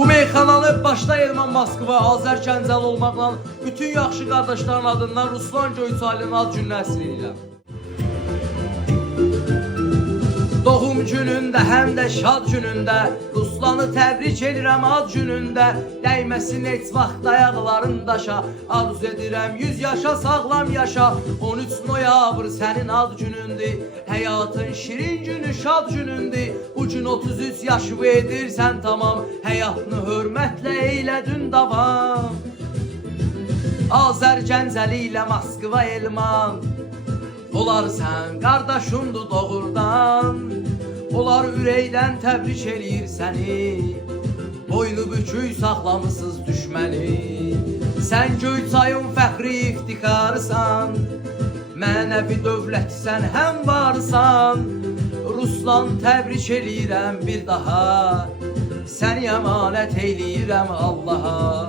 Bu meyxananı başda Elman Moskva, Azər Kəncəl olmaqla bütün yaxşı qardaşların adından Ruslan Göyçaylı'nın ad gününü əsr edirəm. Doğum günündə, həm də şad günündə Ruslanı təbrik edirəm ad günündə. Dəyməsin heç vaxt ayaqların daşa, arzu edirəm 100 yaşa, sağlam yaşa. 13 noyabr sənin ad günündür, həyatın şirin günü, şad günündür. Bu gün 33 yaşı edirsən tamam, həyatını hörmətlə eylədin davam. Azər Gəncəli ilə Moskva Elman, onlar sən qardaşındır doğurdan. Onlar ürəkdən təbrik eləyir səni, boynu bükük saxlamısız düşməni. Sən Göyçayın fəxri iftikarısan, mənəvi dövlətsən həm varsan. Ruslan təbrik eləyirəm bir daha, səni əmanət eləyirəm Allaha.